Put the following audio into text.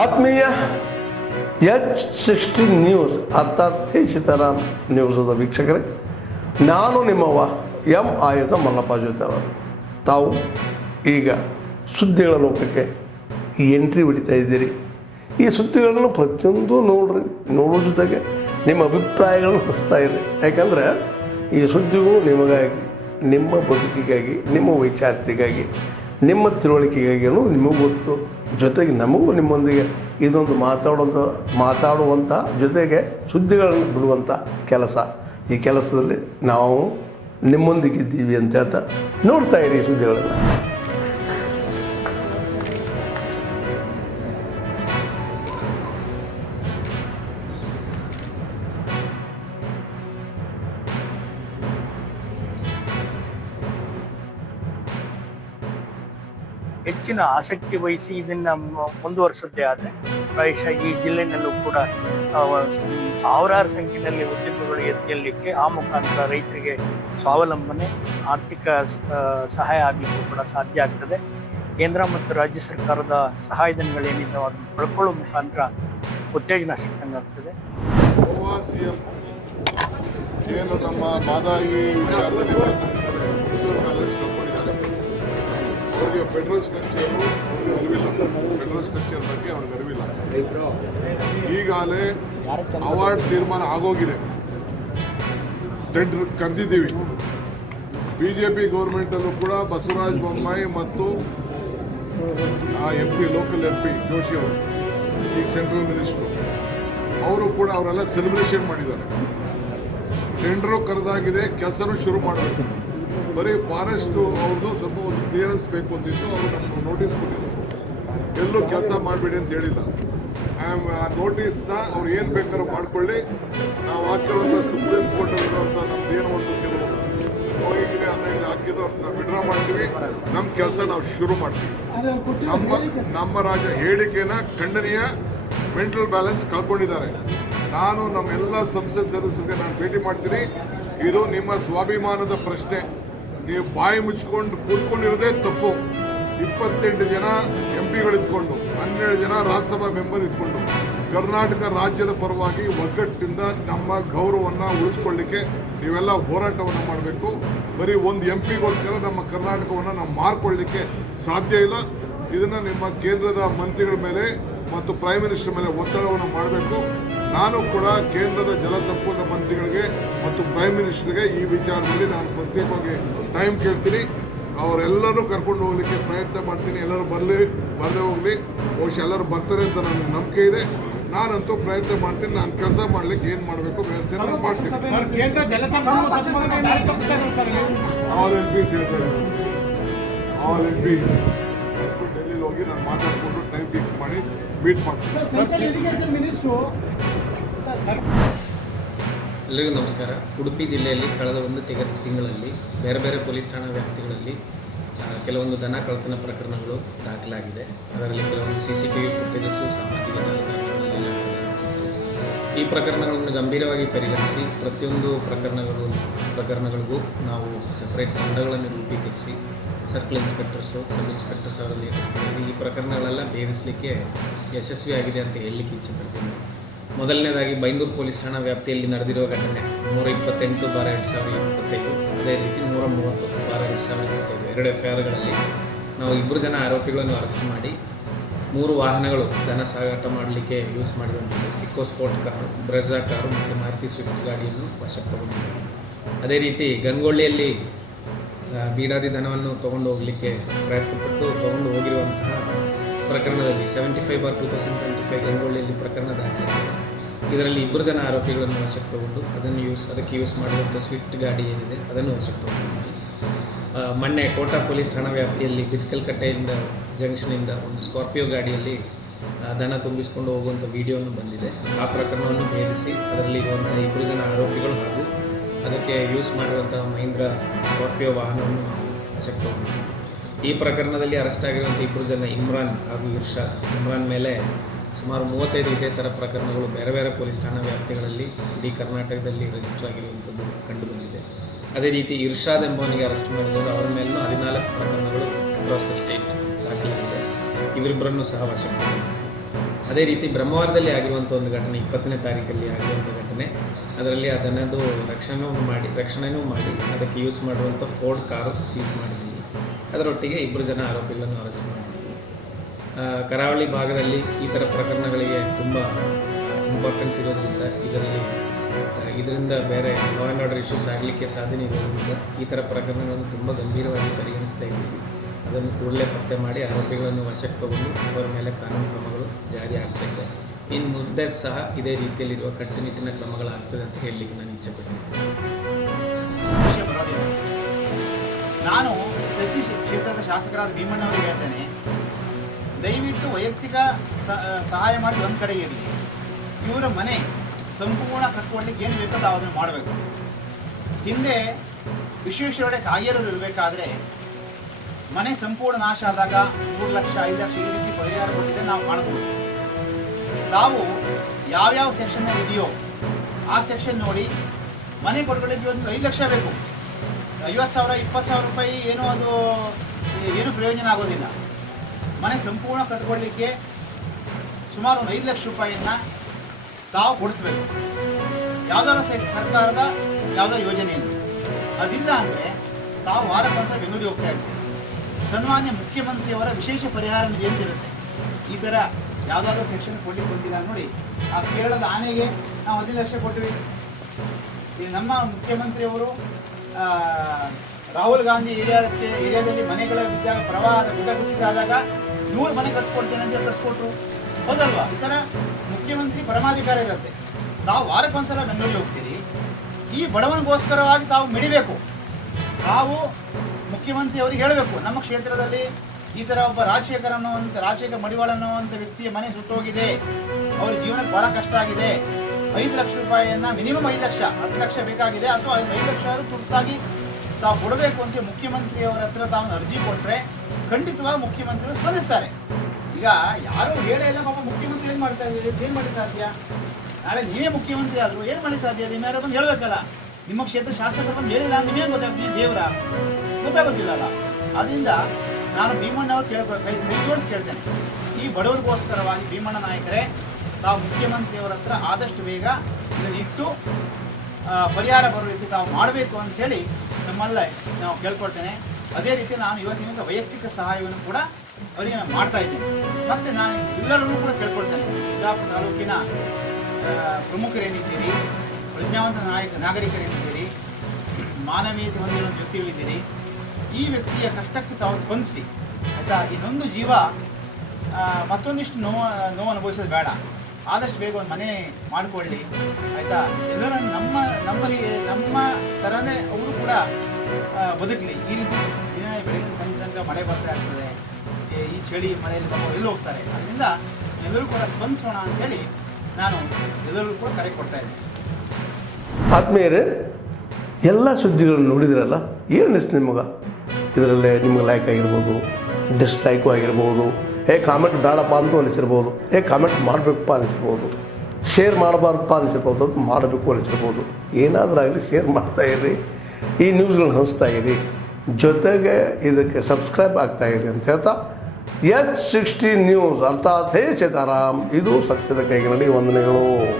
ಆತ್ಮೀಯ H60 news ಅರ್ಥಾತ್ ಸೀತಾರಾಮ್ ನ್ಯೂಸದ ವೀಕ್ಷಕರೇ, ನಾನು ನಿಮ್ಮವ ಎಂ ಆಯುಧ ಮಲ್ಲಪ್ಪ ಜೊತೆ ಅವರು. ತಾವು ಈಗ ಸುದ್ದಿಗಳ ಲೋಕಕ್ಕೆ ಎಂಟ್ರಿ ಹೊಡಿತಾ ಇದ್ದೀರಿ. ಈ ಸುದ್ದಿಗಳನ್ನು ಪ್ರತಿಯೊಂದು ನೋಡೋ ಜೊತೆಗೆ ನಿಮ್ಮ ಅಭಿಪ್ರಾಯಗಳನ್ನು ಹಚ್ತಾ ಇರಿ. ಯಾಕಂದರೆ ಈ ಸುದ್ದಿಗಳು ನಿಮಗಾಗಿ, ನಿಮ್ಮ ಬದುಕಿಗಾಗಿ, ನಿಮ್ಮ ವೈಚಾರಿಕೆಗಾಗಿ, ನಿಮ್ಮ ತಿಳುವಳಿಕೆಗಾಗಿಯೂ ನಿಮಗೂ ಗೊತ್ತು. ಜೊತೆಗೆ ನಮಗೂ ನಿಮ್ಮೊಂದಿಗೆ ಇದೊಂದು ಮಾತಾಡುವಂಥ ಜೊತೆಗೆ ಸುದ್ದಿಗಳನ್ನು ಬಿಡುವಂಥ ಕೆಲಸ. ಈ ಕೆಲಸದಲ್ಲಿ ನಾವು ನಿಮ್ಮೊಂದಿಗಿದ್ದೀವಿ ಅಂತ ಹೇಳ್ತಾ ನೋಡ್ತಾ ಇರಿ ಈ ಸುದ್ದಿಗಳನ್ನು. ಹೆಚ್ಚಿನ ಆಸಕ್ತಿ ವಹಿಸಿ ಇದನ್ನು ಮುಂದುವರಿಸೋದೇ ಆದರೆ ಪ್ರಾಯಶಃ ಈ ಜಿಲ್ಲೆಯಲ್ಲೂ ಕೂಡ ಸಾವಿರಾರು ಸಂಖ್ಯೆಯಲ್ಲಿ ಉದ್ಯಮಗಳು ಎತ್ತಲಿಕ್ಕೆ, ಆ ಮುಖಾಂತರ ರೈತರಿಗೆ ಸ್ವಾವಲಂಬನೆ, ಆರ್ಥಿಕ ಸಹಾಯ ಆಗಲಿಕ್ಕೂ ಕೂಡ ಸಾಧ್ಯ ಆಗ್ತದೆ. ಕೇಂದ್ರ ಮತ್ತು ರಾಜ್ಯ ಸರ್ಕಾರದ ಸಹಾಯಧನಗಳೇನಿದ್ದಾವೆ ಅದನ್ನು ಪಡ್ಕೊಳ್ಳೋ ಮುಖಾಂತರ ಉತ್ತೇಜನ ಸಿಕ್ಕಂಗೆ ಆಗ್ತದೆ. ಏನು ನಮ್ಮ ಮಾದಾಯಿ ವಿಚಾರದಲ್ಲಿ ಅವರಿಗೆ ಫೆಡರಲ್ ಸ್ಟ್ರಕ್ಚರು ಅವ್ರಿಗೆ ಅರಿವಿಲ್ಲ, ಫೆಡರಲ್ ಸ್ಟ್ರಕ್ಚರ್ ಬಗ್ಗೆ ಅವ್ರಿಗೆ ಅರಿವಿಲ್ಲ. ಈಗಾಗಲೇ ಅವಾರ್ಡ್ ತೀರ್ಮಾನ ಆಗೋಗಿದೆ, ಟೆಂಡರ್ ಕರೆದಿದ್ದೀವಿ. BJP ಗೌರ್ಮೆಂಟಲ್ಲೂ ಕೂಡ ಬಸವರಾಜ ಬೊಮ್ಮಾಯಿ ಮತ್ತು MP ಲೋಕಲ್ MP ಜೋಶಿ ಅವರು, ಈ ಸೆಂಟ್ರಲ್ ಮಿನಿಸ್ಟ್ರು, ಅವರು ಕೂಡ ಅವರೆಲ್ಲ ಸೆಲೆಬ್ರೇಷನ್ ಮಾಡಿದ್ದಾರೆ. ಟೆಂಡರು ಕರೆದಾಗಿದೆ, ಕೆಲಸನೂ ಶುರು ಮಾಡಬೇಕು. ಬರೀ ಫಾರೆಸ್ಟು ಅವ್ರದ್ದು ಸ್ವಲ್ಪ ಒಂದು ಕ್ಲಿಯರೆನ್ಸ್ ಬೇಕು ಅಂತಿತ್ತು. ಅವರು ನಮ್ಗೆ ನೋಟಿಸ್ ಕೊಟ್ಟಿದ್ರು, ಎಲ್ಲೂ ಕೆಲಸ ಮಾಡಬೇಡಿ ಅಂತ ಹೇಳಿಲ್ಲ. ಆ ನೋಟಿಸ್ನ ಅವ್ರು ಏನು ಬೇಕಾದ್ರೂ ಮಾಡ್ಕೊಳ್ಳಿ, ನಾವು ಹಾಕಿರೋಂಥ ಸುಪ್ರೀಂ ಕೋರ್ಟಲ್ಲಿರುವಂಥ ನಮ್ದು ಏನೋ ಒಂದು ಕೆಲವು ನೋಯಿಗೆ ಅದನ್ನ ಹಾಕಿದ್ದು ನಾವು ವಿಡ್ರಾ ಮಾಡ್ತೀವಿ, ನಮ್ಮ ಕೆಲಸ ನಾವು ಶುರು ಮಾಡ್ತೀವಿ. ನಮ್ಮ ರಾಜ್ಯ ಹೇಳಿಕೆನ ಖಂಡನೀಯ, ಮೆಂಟಲ್ ಬ್ಯಾಲೆನ್ಸ್ ಕಳ್ಕೊಂಡಿದ್ದಾರೆ. ನಾನು ನಮ್ಮೆಲ್ಲ ಸಂಸತ್ ಸದಸ್ಯರಿಗೆ ನಾನು ಭೇಟಿ ಮಾಡ್ತೀನಿ. ಇದು ನಿಮ್ಮ ಸ್ವಾಭಿಮಾನದ ಪ್ರಶ್ನೆ. ನೀವು ಬಾಯಿ ಮುಚ್ಕೊಂಡು ಕೂತ್ಕೊಂಡಿರೋದೇ ತಪ್ಪು. 28 ಜನ MP ಇದ್ಕೊಂಡು, 12 ಜನ ರಾಜ್ಯಸಭಾ ಮೆಂಬರ್ ಇದ್ಕೊಂಡು, ಕರ್ನಾಟಕ ರಾಜ್ಯದ ಪರವಾಗಿ ಒಗ್ಗಟ್ಟಿನಿಂದ ನಮ್ಮ ಗೌರವವನ್ನು ಉಳಿಸ್ಕೊಳ್ಳಿಕ್ಕೆ ನೀವೆಲ್ಲ ಹೋರಾಟವನ್ನು ಮಾಡಬೇಕು. ಬರೀ ಒಂದು MP ನಮ್ಮ ಕರ್ನಾಟಕವನ್ನು ನಾವು ಮಾರ್ಕೊಳ್ಳಿಕ್ಕೆ ಸಾಧ್ಯ ಇಲ್ಲ. ಇದನ್ನು ನಿಮ್ಮ ಕೇಂದ್ರದ ಮಂತ್ರಿಗಳ ಮೇಲೆ ಮತ್ತು ಪ್ರೈಮ್ ಮಿನಿಸ್ಟರ್ ಮೇಲೆ ಒತ್ತಡವನ್ನು ಮಾಡಬೇಕು. ನಾನು ಕೂಡ ಕೇಂದ್ರದ ಜಲಸಂಪನ್ಮೂಲ ಮಂತ್ರಿಗಳಿಗೆ ಮತ್ತು ಪ್ರೈಮ್ ಮಿನಿಸ್ಟರ್ಗೆ ಈ ವಿಚಾರದಲ್ಲಿ ನಾನು ಪ್ರತ್ಯೇಕವಾಗಿ ಟೈಮ್ ಕೇಳ್ತೀನಿ. ಅವರೆಲ್ಲರೂ ಕರ್ಕೊಂಡು ಹೋಗಲಿಕ್ಕೆ ಪ್ರಯತ್ನ ಮಾಡ್ತೀನಿ. ಎಲ್ಲರೂ ಬರದೇ ಹೋಗಲಿ, ಬಹುಶಃ ಎಲ್ಲರೂ ಬರ್ತಾರೆ ಅಂತ ನನಗೆ ನಂಬಿಕೆ ಇದೆ. ನಾನಂತೂ ಪ್ರಯತ್ನ ಮಾಡ್ತೀನಿ. ನಾನು ಕೆಲಸ ಮಾಡಲಿಕ್ಕೆ ಏನು ಮಾಡಬೇಕು ವ್ಯವಸ್ಥೆ ಮಾಡ್ತೀನಿ. ಆಲ್ MPs ಹೇಳ್ತಾರೆ, ಆಲ್ MPs ಡೆಲ್ಲಿಲಿ ಹೋಗಿ ನಾನು ಮಾತಾಡಿಕೊಂಡು ಟೈಮ್ ಫಿಕ್ಸ್ ಮಾಡಿ ಮೀಟ್ ಮಾಡ್ತೀನಿ. ಎಲ್ಲರಿಗೂ ನಮಸ್ಕಾರ. ಉಡುಪಿ ಜಿಲ್ಲೆಯಲ್ಲಿ ಕಳೆದ ಒಂದು ತಿಂಗಳಲ್ಲಿ ಬೇರೆ ಬೇರೆ ಪೊಲೀಸ್ ಠಾಣಾ ವ್ಯಾಪ್ತಿಗಳಲ್ಲಿ ಕೆಲವೊಂದು ದನ ಕಳ್ಳತನ ಪ್ರಕರಣಗಳು ದಾಖಲಾಗಿದೆ. ಅದರಲ್ಲಿ ಕೆಲವೊಂದು CCTV ಫುಟೇಜಸ್ಸು ಸಾಮಾಜಿಕ ಜಾಲತಾಣಗಳಲ್ಲಿ ಈ ಪ್ರಕರಣಗಳನ್ನು ಗಂಭೀರವಾಗಿ ಪರಿಗಣಿಸಿ ಪ್ರತಿಯೊಂದು ಪ್ರಕರಣಗಳಿಗೂ ನಾವು ಸಪ್ರೇಟ್ ತಂಡಗಳನ್ನು ರೂಪೀಕರಿಸಿ ಸರ್ಕಲ್ ಇನ್ಸ್ಪೆಕ್ಟರ್ಸು, ಸಬ್ ಇನ್ಸ್ಪೆಕ್ಟರ್ಸ್ ಅವರ ನೇತೃತ್ವದಲ್ಲಿ ಈ ಪ್ರಕರಣಗಳೆಲ್ಲ ಭೇದಿಸಲಿಕ್ಕೆ ಯಶಸ್ವಿಯಾಗಿದೆ ಅಂತ ಹೇಳಲಿಕ್ಕೆ ಇಚ್ಛೆ ಪಡ್ತೀನಿ. ಮೊದಲನೇದಾಗಿ ಬೈಂದೂರು ಪೊಲೀಸ್ ಠಾಣಾ ವ್ಯಾಪ್ತಿಯಲ್ಲಿ ನಡೆದಿರುವ ಘಟನೆ 128/2025, ಅದೇ ರೀತಿ 130/2025 ಎರಡು FIRಗಳಲ್ಲಿ ನಾವು 2 ಜನ ಆರೋಪಿಗಳನ್ನು ಅರೆಸ್ಟ್ ಮಾಡಿ 3 ವಾಹನಗಳು ದನ ಸಾಗಾಟ ಮಾಡಲಿಕ್ಕೆ ಯೂಸ್ ಮಾಡಿರುವಂಥದ್ದು ಇಕೋಸ್ಪೋರ್ಟ್ ಕಾರು, ಬ್ರೆಝಾ ಕಾರು ಮತ್ತು ಮಾರುತಿ ಸ್ವಿಫ್ಟ್ ಗಾಡಿಯನ್ನು ವಶಕ್ಕೆ ತಗೊಂಡಿದ್ದೀವಿ. ಅದೇ ರೀತಿ ಗಂಗೊಳ್ಳಿಯಲ್ಲಿ ಬೀಡಾದಿ ದನವನ್ನು ತೊಗೊಂಡು ಹೋಗಲಿಕ್ಕೆ ಪ್ರಯತ್ನಪಟ್ಟು ತೊಗೊಂಡು ಹೋಗಿರುವಂತಹ ಪ್ರಕರಣದಲ್ಲಿ 75/2025 ಗಂಗೊಳ್ಳಿಯಲ್ಲಿ ಪ್ರಕರಣ ದಾಖಲಾಗಿದೆ. ಇದರಲ್ಲಿ 2 ಜನ ಆರೋಪಿಗಳನ್ನು ವಶಕ್ಕೆ ತಗೊಂಡು ಅದಕ್ಕೆ ಯೂಸ್ ಮಾಡಿರುವಂಥ ಸ್ವಿಫ್ಟ್ ಗಾಡಿ ಏನಿದೆ ಅದನ್ನು ವಶಕ್ಕೆ ತಗೊಂಡಿದ್ದೀವಿ. ಮೊನ್ನೆ ಕೋಟಾ ಪೊಲೀಸ್ ಠಾಣಾ ವ್ಯಾಪ್ತಿಯಲ್ಲಿ ಬಿದ್ಕಲ್ಕಟ್ಟೆಯಿಂದ ಜಂಕ್ಷನಿಂದ ಒಂದು ಸ್ಕಾರ್ಪಿಯೋ ಗಾಡಿಯಲ್ಲಿ ದನ ತುಂಬಿಸಿಕೊಂಡು ಹೋಗುವಂಥ ವಿಡಿಯೋನು ಬಂದಿದೆ. ಆ ಪ್ರಕರಣವನ್ನು ಭೇದಿಸಿ ಅದರಲ್ಲಿ ಇರುವಂಥ 2 ಜನ ಆರೋಪಿಗಳು ಹಾಗೂ ಅದಕ್ಕೆ ಯೂಸ್ ಮಾಡಿರುವಂಥ ಮಹೀಂದ್ರ ಸ್ಕಾರ್ಪಿಯೋ ವಾಹನವನ್ನು ನಾವು ವಶಕ್ಕೆ ತಗೊಂಡಿದ್ದೀವಿ. ಈ ಪ್ರಕರಣದಲ್ಲಿ ಅರೆಸ್ಟ್ ಆಗಿರುವಂಥ 2 ಜನ ಇಮ್ರಾನ್ ಹಾಗೂ ಇರ್ಷಾದ್. ಇಮ್ರಾನ್ ಮೇಲೆ ಸುಮಾರು 35 ಇದೇ ಥರ ಪ್ರಕರಣಗಳು ಬೇರೆ ಬೇರೆ ಪೊಲೀಸ್ ಠಾಣಾ ವ್ಯಾಪ್ತಿಗಳಲ್ಲಿ ಇಡೀ ಕರ್ನಾಟಕದಲ್ಲಿ ರಿಜಿಸ್ಟರ್ ಆಗಿರುವಂಥದ್ದು ಕಂಡುಬಂದಿದೆ. ಅದೇ ರೀತಿ ಇರ್ಷಾದ್ ಎಂಬವನಿಗೆ ಅರೆಸ್ಟ್ ಮಾಡಿದವರು, ಅವರ ಮೇಲೂ 14 ಪ್ರಕರಣಗಳು ಅಕ್ರಾಸ್ ದ ಸ್ಟೇಟ್ ದಾಖಲಾಗಿದೆ. ಇವರಿಬ್ಬರನ್ನು ಸಹ ವಶಕ್ಕೆ. ಅದೇ ರೀತಿ ಬ್ರಹ್ಮವರದಲ್ಲಿ ಆಗಿರುವಂಥ ಒಂದು ಘಟನೆ 20ನೇ ತಾರೀಕಲ್ಲಿ ಆಗಿರುವಂಥ ಘಟನೆ, ಅದರಲ್ಲಿ ಅದನ್ನದು ರಕ್ಷಣೆಯೂ ಮಾಡಿ ಅದಕ್ಕೆ ಯೂಸ್ ಮಾಡುವಂಥ ಫೋರ್ಡ್ ಕಾರು ಸೀಸ್ ಮಾಡಿದ್ದೀವಿ. ಅದರೊಟ್ಟಿಗೆ 2 ಜನ ಆರೋಪಿಗಳನ್ನು ಅರೆಸ್ಟ್ ಮಾಡಿದ್ದೀವಿ. ಕರಾವಳಿ ಭಾಗದಲ್ಲಿ ಈ ಥರ ಪ್ರಕರಣಗಳಿಗೆ ತುಂಬ ಇಂಪಾರ್ಟೆನ್ಸ್ ಇರೋದ್ರಿಂದ ಇದರಿಂದ ಬೇರೆ ಲಾ ಆ್ಯಂಡ್ ಆರ್ಡರ್ ಇಶ್ಯೂಸ್ ಆಗಲಿಕ್ಕೆ ಸಾಧ್ಯತೆ ಇರೋದ್ರಿಂದ ಈ ಥರ ಪ್ರಕರಣಗಳನ್ನು ತುಂಬ ಗಂಭೀರವಾಗಿ ಪರಿಗಣಿಸ್ತಾ ಇದ್ದೀವಿ. ಅದನ್ನು ಕೂಡಲೇ ಪತ್ತೆ ಮಾಡಿ ಆರೋಪಿಗಳನ್ನು ವಶಕ್ಕೆ ತಗೊಂಡು ಅವರ ಮೇಲೆ ಕಾನೂನು ಕ್ರಮಗಳು ಜಾರಿ ಆಗ್ತಾಯಿದೆ. ಇನ್ನು ಮುಂದೆ ಸಹ ಇದೇ ರೀತಿಯಲ್ಲಿರುವ ಕಟ್ಟುನಿಟ್ಟಿನ ಕ್ರಮಗಳಾಗ್ತದೆ ಅಂತ ಹೇಳಲಿಕ್ಕೆ ನಾನು ಇಚ್ಛೆ ಪಡ್ತೀನಿ. ವಿಷಯ ಬರೋದಿಲ್ಲ. ನಾನು ಶಶಿ ಕ್ಷೇತ್ರದ ಶಾಸಕರಾದ ಭೀಮಣ್ಣವರಿಗೆ ಹೇಳ್ತೇನೆ, ದಯವಿಟ್ಟು ವೈಯಕ್ತಿಕ ಸಹಾಯ ಮಾಡಿ ಒಂದು ಕಡೆ ಇರಲಿ. ಇವರ ಮನೆ ಸಂಪೂರ್ಣ ಕಟ್ಕೊಳ್ಳಿಕ್ಕೆ ಏನು ಬೇಕೋ ತಾವು ಅದನ್ನು ಮಾಡಬೇಕು. ಹಿಂದೆ ವಿಶ್ವೇಶ್ವರಡೆ ಕಾಗೇರರು ಇರಬೇಕಾದ್ರೆ ಮನೆ ಸಂಪೂರ್ಣ ನಾಶ ಆದಾಗ 3 ಲಕ್ಷ 5 ಲಕ್ಷ ಈ ರೀತಿ ಪರಿಹಾರ ಕೊಟ್ಟಿದ್ದರೆ ನಾವು ಮಾಡ್ಬೋದು. ತಾವು ಯಾವ್ಯಾವ ಸೆಕ್ಷನ್ನಲ್ಲಿ ಇದೆಯೋ ಆ ಸೆಕ್ಷನ್ ನೋಡಿ ಮನೆ ಕೊಟ್ಕೊಳ್ಳಿಕ್ಕೆ ಒಂದು 5 ಲಕ್ಷ ಬೇಕು. 50,000 20,000 ರೂಪಾಯಿ ಏನು ಪ್ರಯೋಜನ ಆಗೋದಿಲ್ಲ. ಮನೆ ಸಂಪೂರ್ಣ ಕಟ್ಕೊಳ್ಳಿಕ್ಕೆ ಸುಮಾರು ಒಂದು 5 ಲಕ್ಷ ರೂಪಾಯಿಯನ್ನು ತಾವು ಕೊಡಿಸ್ಬೇಕು. ಯಾವುದಾದ್ರು ಸರ್ಕಾರದ ಯಾವುದಾದ್ರು ಯೋಜನೆಯಲ್ಲಿ ಅದಿಲ್ಲ ಅಂದರೆ ತಾವು ವಾರಕ್ಕೊಂದ್ಸಲ ಬೆಂಗಳೂರಿಗೆ ಹೋಗ್ತಾ ಇರ್ತೀವಿ. ಸನ್ಮಾನ್ಯ ಮುಖ್ಯಮಂತ್ರಿಯವರ ವಿಶೇಷ ಪರಿಹಾರ ನಿಧಿ ಅಂತಿರುತ್ತೆ. ಈ ಥರ ಯಾವುದಾದ್ರೂ ಸೆಕ್ಷನ್ ಕೊಡ್ಲಿಕ್ಕೆ ಬಂದಿಲ್ಲ ನೋಡಿ. ಆ ಕೇರಳದ ಆನೆಗೆ ನಾವು 15 ಲಕ್ಷ ಕೊಟ್ಟಿವಿ. ಈ ನಮ್ಮ ಮುಖ್ಯಮಂತ್ರಿಯವರು ರಾಹುಲ್ ಗಾಂಧಿ ಏರಿಯಾದಲ್ಲಿ ಮನೆಗಳ ಪ್ರವಾಹದ ಗುಡ್ಡ ಕುಸಿದಾದಾಗ 100 ಮನೆ ಕಟ್ಸ್ಕೊಡ್ತೇನೆ ಅಂತ ಕಟ್ಸ್ಕೊಟ್ರು. ಹೌದಲ್ವಾ? ಈ ಥರ ಮುಖ್ಯಮಂತ್ರಿ ಪರಮಾಧಿಕಾರ ಇರುತ್ತೆ. ತಾವು ವಾರಕ್ಕೊಂದ್ಸಲ ಬೆಂಗಳೂರಿಗೆ ಹೋಗ್ತೀರಿ. ಈ ಬಡವನಿಗೋಸ್ಕರವಾಗಿ ತಾವು ಮಿಡಿಬೇಕು. ತಾವು ಮುಖ್ಯಮಂತ್ರಿ ಅವರಿಗೆ ಹೇಳಬೇಕು, ನಮ್ಮ ಕ್ಷೇತ್ರದಲ್ಲಿ ಈ ಥರ ಒಬ್ಬ ರಾಜಶೇಖರ್ ಮಡಿವಾಳ ಅನ್ನುವಂಥ ವ್ಯಕ್ತಿಯ ಮನೆ ಸುಟ್ಟೋಗಿದೆ, ಅವ್ರ ಜೀವನಕ್ಕೆ ಭಾಳ ಕಷ್ಟ ಆಗಿದೆ, 5 ಲಕ್ಷ ರೂಪಾಯಿಯನ್ನು ಮಿನಿಮಮ್ 5 ಲಕ್ಷ 10 ಲಕ್ಷ ಬೇಕಾಗಿದೆ, ಅಥವಾ 5 ಲಕ್ಷ ತುರ್ತಾಗಿ ತಾವು ಕೊಡಬೇಕು ಅಂತ ಮುಖ್ಯಮಂತ್ರಿಯವರ ಹತ್ರ ತಾವು ಅರ್ಜಿ ಕೊಟ್ಟರೆ ಖಂಡಿತವಾಗಿ ಮುಖ್ಯಮಂತ್ರಿಗಳು ಸ್ಪಂದಿಸ್ತಾರೆ. ಈಗ ಯಾರು ಹೇಳೇ ಇಲ್ಲ, ಪಾಪ ಮುಖ್ಯಮಂತ್ರಿ ಏನು ಮಾಡ್ತಾ ಇದ್ದೀರಿ, ಏನು ಮಾಡಿ ಸಾಧ್ಯ? ನಾಳೆ ನೀವೇ ಮುಖ್ಯಮಂತ್ರಿ ಆದರೂ ಏನು ಮಾಡಿ ಸಾಧ್ಯ? ನಿಮ್ಮ ಯಾರು ಬಂದು ಹೇಳಬೇಕಲ್ಲ. ನಿಮ್ಮ ಕ್ಷೇತ್ರ ಶಾಸಕರು ಬಂದು ಹೇಳಿಲ್ಲ ಅಂತ ನೀವೇ ಗೊತ್ತಾಗ್ತೀವಿ, ದೇವರ ಗೊತ್ತಾಗೋದಿಲ್ಲಲ್ಲ. ಅದರಿಂದ ನಾನು ಭೀಮಣ್ಣವ್ರು ಕೈ ಜೋಡಿಸಿ ಕೇಳ್ತೇನೆ, ಈ ಬಡವರಿಗೋಸ್ಕರವಾಗಿ ಭೀಮಣ್ಣ ನಾಯಕರೇ ತಾವು ಮುಖ್ಯಮಂತ್ರಿಯವರ ಹತ್ರ ಆದಷ್ಟು ಬೇಗ ಇದನ್ನು ಇಟ್ಟು ಪರಿಹಾರ ಬರೋ ರೀತಿ ತಾವು ಮಾಡಬೇಕು ಅಂಥೇಳಿ ನಮ್ಮಲ್ಲೇ ನಾವು ಕೇಳ್ಕೊಳ್ತೇನೆ. ಅದೇ ರೀತಿ ನಾನು ಇವತ್ತಿನ ದಿವಸ ವೈಯಕ್ತಿಕ ಸಹಾಯವನ್ನು ಕೂಡ ಅವರಿಗೆ ನಾನು ಮಾಡ್ತಾ ಇದ್ದೇನೆ. ಮತ್ತು ನಾನು ಎಲ್ಲರನ್ನೂ ಕೂಡ ಕೇಳ್ಕೊಳ್ತೇನೆ, ಸಿದ್ದಾಪುರ ತಾಲೂಕಿನ ಪ್ರಮುಖರೇನಿದ್ದೀರಿ, ಪ್ರಜ್ಞಾವಂತ ನಾಗರಿಕರೇನಿದ್ದೀರಿ, ಮಾನವೀಯತೆ ಹೊಂದಿರೋ ವ್ಯಕ್ತಿಗಳಿದ್ದೀರಿ, ಈ ವ್ಯಕ್ತಿಯ ಕಷ್ಟಕ್ಕೆ ತಾವು ಸ್ಪಂದಿಸಿ ಆಯಿತಾ. ಇನ್ನೊಂದು ಜೀವ ಮತ್ತೊಂದಿಷ್ಟು ನೋವು ಅನುಭವಿಸೋದು ಬೇಡ. ಆದಷ್ಟು ಬೇಗ ಒಂದು ಮನೆ ಮಾಡಿಕೊಳ್ಳಿ ಆಯಿತಾ. ಎಲ್ಲರೂ ನಮ್ಮ ಥರನೇ ಅವರು ಕೂಡ ಬದುಕಲಿ. ಈ ರೀತಿ ದಿನ ಬೆಳಗಿನ ಸಂಜೆ ತನಕ ಮಳೆ ಬರ್ತಾ ಇರ್ತದೆ, ಈ ಚಳಿ ಮಳೆಯಲ್ಲಿ ಎಲ್ಲಿ ಹೋಗ್ತಾರೆ. ಅದರಿಂದ ಎಲ್ಲರೂ ಕೂಡ ಸ್ಪಂದಿಸೋಣ ಅಂಥೇಳಿ ನಾನು ಎಲ್ಲರಿಗೂ ಕೂಡ ಕರೆ ಕೊಡ್ತಾ ಇದ್ದೀನಿ. ಆದ್ಮೇಲೆ ಎಲ್ಲ ಸುದ್ದಿಗಳನ್ನು ನೋಡಿದ್ರಲ್ಲ, ಏನು ಅನಿಸ್ತು ನಿಮಗೆ? ಇದರಲ್ಲೇ ನಿಮ್ಗೆ ಲೈಕ್ ಆಗಿರ್ಬೋದು, ಡಿಸ್ಲೈಕು ಆಗಿರ್ಬೋದು, ಕಾಮೆಂಟ್ ಬೇಡಪ್ಪ ಅಂತೂ ಅನಿಸಿರ್ಬೋದು, ಕಾಮೆಂಟ್ ಮಾಡಬೇಕಪ್ಪ ಅನಿಸಿರ್ಬೋದು, ಶೇರ್ ಮಾಡಬಾರ್ದಪ್ಪ ಅನಿಸಿರ್ಬೋದು, ಅದು ಮಾಡಬೇಕು ಅನಿಸಿರ್ಬೋದು. ಏನಾದರೂ ಆಗಲಿ ಶೇರ್ ಮಾಡ್ತಾಯಿರಿ, ಈ ನ್ಯೂಸ್ಗಳನ್ನ ಹಂಚ್ತಾ ಇರಿ, ಜೊತೆಗೆ ಇದಕ್ಕೆ ಸಬ್ಸ್ಕ್ರೈಬ್ ಆಗ್ತಾಯಿರಿ ಅಂತ ಹೇಳ್ತಾ H16 ನ್ಯೂಸ್ ಅರ್ಥಾತ್ ಹೇ ಸೀತಾರಾಮ್, ಇದು ಸತ್ಯದ ಕೈಗೆ ನಡಿ. ವಂದನೆಗಳು.